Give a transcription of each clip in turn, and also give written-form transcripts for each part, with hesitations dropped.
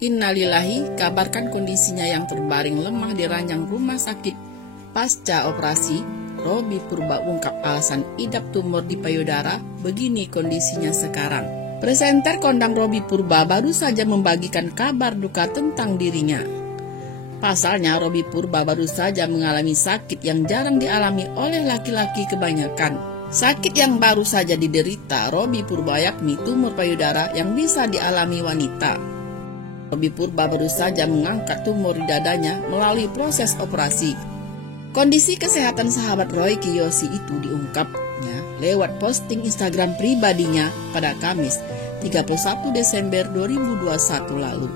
Innalillahi, kabarkan kondisinya yang terbaring lemah di ranjang rumah sakit pasca operasi. Robby Purba ungkap alasan idap tumor di payudara, begini kondisinya sekarang. Presenter kondang Robby Purba baru saja membagikan kabar duka tentang dirinya. Pasalnya Robby Purba baru saja mengalami sakit yang jarang dialami oleh laki-laki kebanyakan. Sakit yang baru saja diderita Robby Purba yakni tumor payudara yang bisa dialami wanita. Robby Purba baru saja mengangkat tumor di dadanya melalui proses operasi. Kondisi kesehatan sahabat Roy Kiyoshi itu diungkapnya lewat posting Instagram pribadinya pada Kamis 31 Desember 2021 lalu.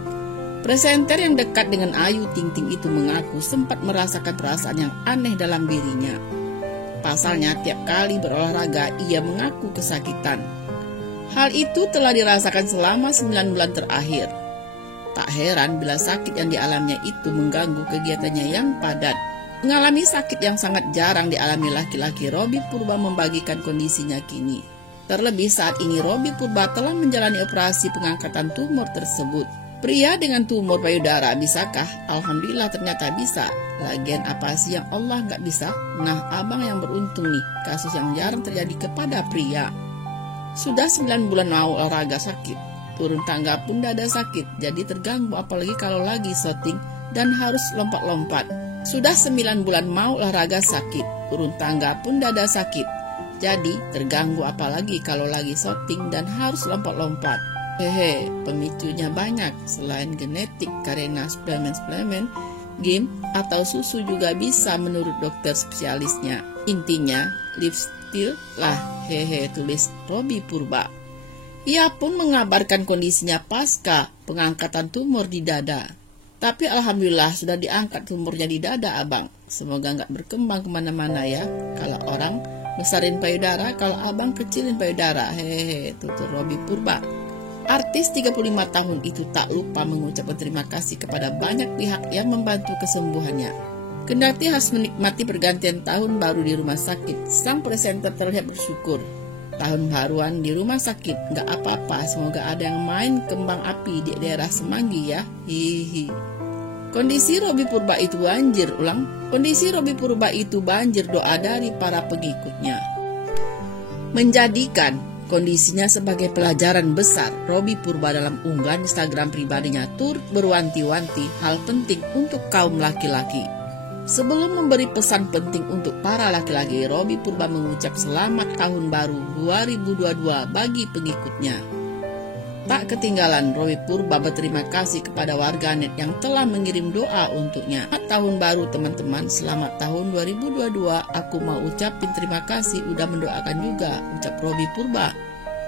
Presenter yang dekat dengan Ayu Ting Ting itu mengaku sempat merasakan perasaan yang aneh dalam dirinya. Pasalnya tiap kali berolahraga ia mengaku kesakitan. Hal itu telah dirasakan selama 9 bulan terakhir. Tak heran bila sakit yang dialaminya itu mengganggu kegiatannya yang padat. Mengalami sakit yang sangat jarang dialami laki-laki, Robby Purba membagikan kondisinya kini. Terlebih saat ini Robby Purba telah menjalani operasi pengangkatan tumor tersebut. Pria dengan tumor payudara bisakah? Alhamdulillah ternyata bisa. Lagian apa sih yang Allah nggak bisa? Nah, abang yang beruntung nih, kasus yang jarang terjadi kepada pria. Sudah 9 bulan mau olahraga sakit. Turun tangga pun dada sakit, jadi terganggu apalagi kalau lagi syuting dan harus lompat-lompat. Sudah 9 bulan mau olahraga sakit, turun tangga pun dada sakit, jadi terganggu apalagi kalau lagi syuting dan harus lompat-lompat. Hehe, pemicunya banyak selain genetik karena suplemen, game atau susu juga bisa menurut dokter spesialisnya. Intinya, lifestyle lah, hehe, tulis Robby Purba. Ia pun mengabarkan kondisinya pasca pengangkatan tumor di dada. Tapi alhamdulillah sudah diangkat tumornya di dada abang. Semoga nggak berkembang kemana-mana ya. Kalau orang besarin payudara, kalau abang kecilin payudara. Hehehe, tutur Robby Purba. Artis 35 tahun itu tak lupa mengucapkan terima kasih kepada banyak pihak yang membantu kesembuhannya. Kendati harus menikmati pergantian tahun baru di rumah sakit, sang presenter terlihat bersyukur. Tahun baruan di rumah sakit, nggak apa-apa, semoga ada yang main kembang api di daerah Semanggi ya, hihi. Kondisi Robby Purba itu banjir doa dari para pengikutnya. Menjadikan kondisinya sebagai pelajaran besar, Robby Purba dalam unggahan Instagram pribadinya turut berwanti-wanti hal penting untuk kaum laki-laki. Sebelum memberi pesan penting untuk para laki-laki, Robby Purba mengucap selamat tahun baru 2022 bagi pengikutnya. Tak ketinggalan, Robby Purba berterima kasih kepada warganet yang telah mengirim doa untuknya. Selamat tahun baru teman-teman, selamat tahun 2022. Aku mau ucapin terima kasih udah mendoakan juga, ucap Robby Purba.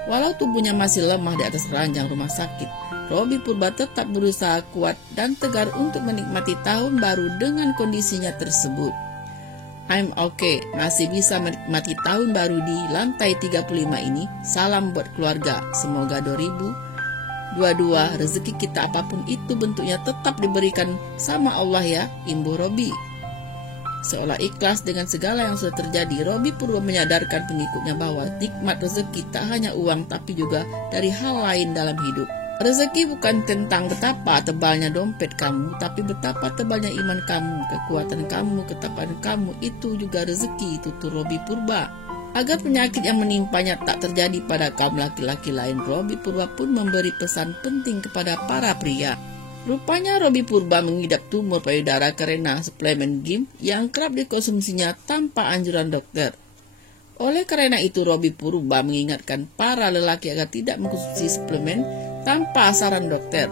Walau tubuhnya masih lemah di atas ranjang rumah sakit, Robby Purba tetap berusaha kuat dan tegar untuk menikmati tahun baru dengan kondisinya tersebut. I'm okay, masih bisa menikmati tahun baru di lantai 35 ini. Salam buat keluarga, semoga 2022 rezeki kita apapun itu bentuknya tetap diberikan sama Allah ya, imbuh Robby. Seolah ikhlas dengan segala yang sudah terjadi, Robby Purba menyadarkan pengikutnya bahwa nikmat rezeki tak hanya uang tapi juga dari hal lain dalam hidup. Rezeki bukan tentang betapa tebalnya dompet kamu, tapi betapa tebalnya iman kamu, kekuatan kamu, ketapan kamu, itu juga rezeki, tutur Robby Purba. Agar penyakit yang menimpanya tak terjadi pada kaum laki-laki lain, Robby Purba pun memberi pesan penting kepada para pria. Rupanya Robby Purba mengidap tumor payudara karena suplemen game yang kerap dikonsumsinya tanpa anjuran dokter. Oleh karena itu, Robby Purba mengingatkan para lelaki agar tidak mengkonsumsi suplemen tanpa saran dokter.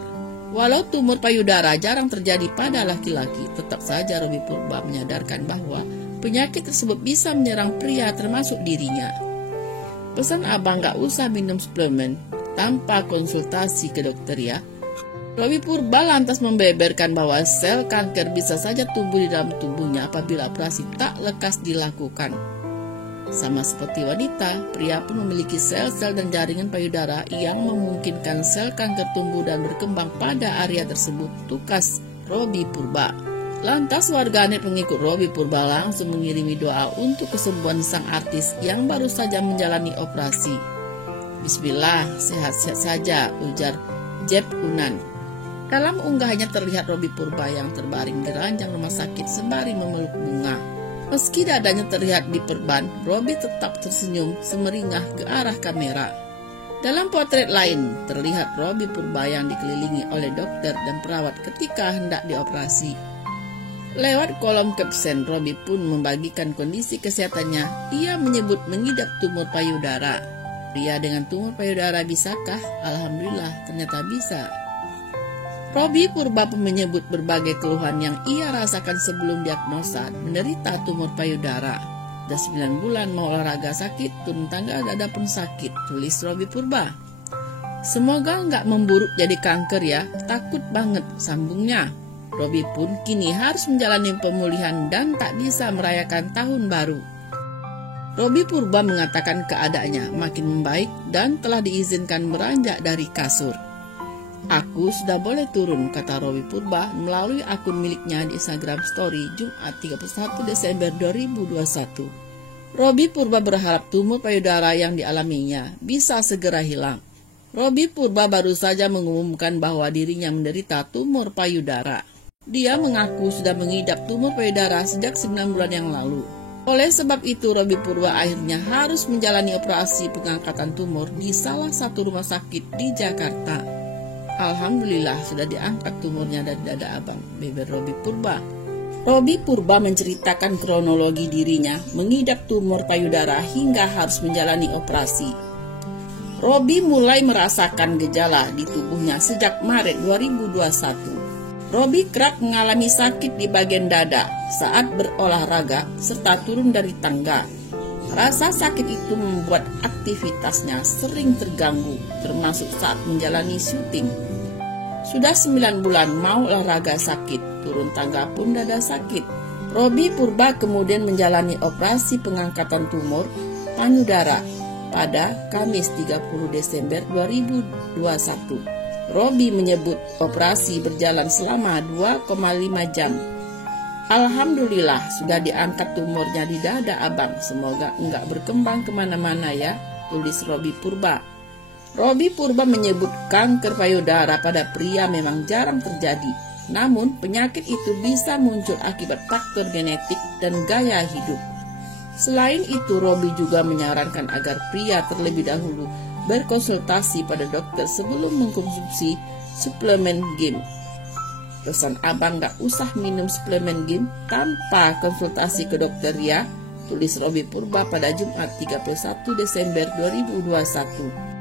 Walau tumor payudara jarang terjadi pada laki-laki, tetap saja Robby Purba menyadarkan bahwa penyakit tersebut bisa menyerang pria termasuk dirinya. Pesan abang gak usah minum suplemen tanpa konsultasi ke dokter ya. Robby Purba lantas membeberkan bahwa sel kanker bisa saja tumbuh di dalam tubuhnya apabila operasi tak lekas dilakukan. Sama seperti wanita, pria pun memiliki sel-sel dan jaringan payudara yang memungkinkan sel kanker tumbuh dan berkembang pada area tersebut, tukas Robby Purba. Lantas warganet pengikut Robby Purba langsung mengirimi doa untuk kesembuhan sang artis yang baru saja menjalani operasi. Bismillah, sehat-sehat saja, ujar Jet Unan. Dalam unggahannya terlihat Robby Purba yang terbaring di ranjang rumah sakit sembari memeluk bunga. Meski dadanya terlihat diperban, Robby tetap tersenyum semeringah ke arah kamera. Dalam potret lain, terlihat Robby Purba yang dikelilingi oleh dokter dan perawat ketika hendak dioperasi. Lewat kolom caption, Robby pun membagikan kondisi kesehatannya. Ia menyebut mengidap tumor payudara. Pria dengan tumor payudara bisakah? Alhamdulillah, ternyata bisa. Robby Purba pun menyebut berbagai keluhan yang ia rasakan sebelum diagnosa menderita tumor payudara. Sudah 9 bulan mau olahraga sakit, turun tangga dada pun sakit, tulis Robby Purba. Semoga nggak memburuk jadi kanker ya, takut banget, sambungnya. Robby pun kini harus menjalani pemulihan dan tak bisa merayakan tahun baru. Robby Purba mengatakan keadaannya makin membaik dan telah diizinkan beranjak dari kasur. Aku sudah boleh turun, kata Robby Purba melalui akun miliknya di Instagram Story Jumat 31 Desember 2021. Robby Purba berharap tumor payudara yang dialaminya bisa segera hilang. Robby Purba baru saja mengumumkan bahwa dirinya menderita tumor payudara. Dia mengaku sudah mengidap tumor payudara sejak 9 bulan yang lalu. Oleh sebab itu, Robby Purba akhirnya harus menjalani operasi pengangkatan tumor di salah satu rumah sakit di Jakarta. Alhamdulillah sudah diangkat tumornya dari dada abang, beber Robby Purba. Robby Purba menceritakan kronologi dirinya mengidap tumor payudara hingga harus menjalani operasi. Robby mulai merasakan gejala di tubuhnya sejak Maret 2021. Robby kerap mengalami sakit di bagian dada saat berolahraga serta turun dari tangga. Rasa sakit itu membuat aktivitasnya sering terganggu, termasuk saat menjalani syuting. Sudah 9 bulan mau olahraga sakit, turun tangga pun dada sakit. Robby Purba kemudian menjalani operasi pengangkatan tumor payudara pada Kamis 30 Desember 2021. Robby menyebut operasi berjalan selama 2,5 jam. Alhamdulillah sudah diangkat tumornya di dada abang, semoga enggak berkembang kemana-mana ya, tulis Robby Purba. Robby Purba menyebut kanker payudara pada pria memang jarang terjadi, namun penyakit itu bisa muncul akibat faktor genetik dan gaya hidup. Selain itu, Robby juga menyarankan agar pria terlebih dahulu berkonsultasi pada dokter sebelum mengkonsumsi suplemen GIM. Pesan abang gak usah minum suplemen GIM tanpa konsultasi ke dokter ya, tulis Robby Purba pada Jumat 31 Desember 2021.